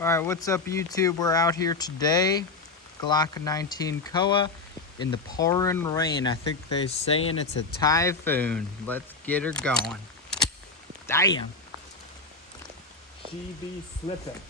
Alright, what's up YouTube? We're out here today, Glock 19 COA, in the pouring rain. I think they're saying it's a typhoon. Let's get her going. Damn! She be slipping.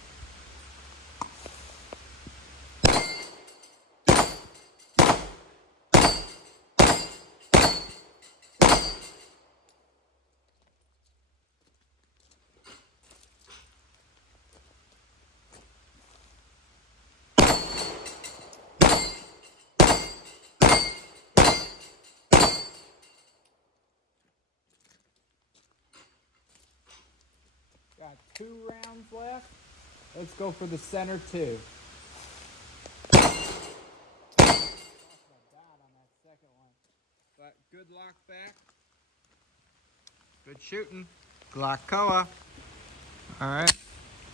Got 2 rounds left. Let's go for the center 2. But good lock back. Good shooting. Glock COA. Alright,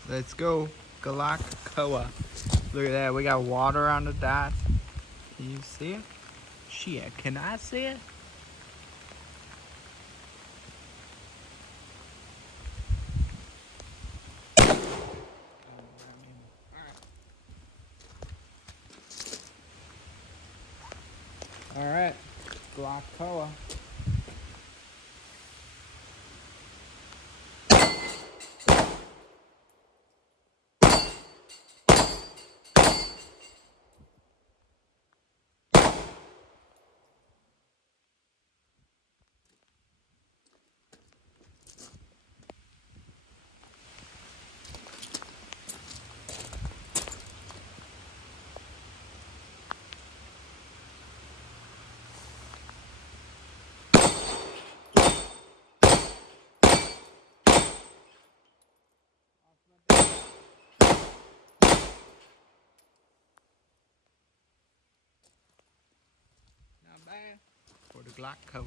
let's go. Glock COA. Look at that, we got water on the dot. Can you see it? Shit, can I see it? Alright, Glock COA. Not bad for the Glock COA.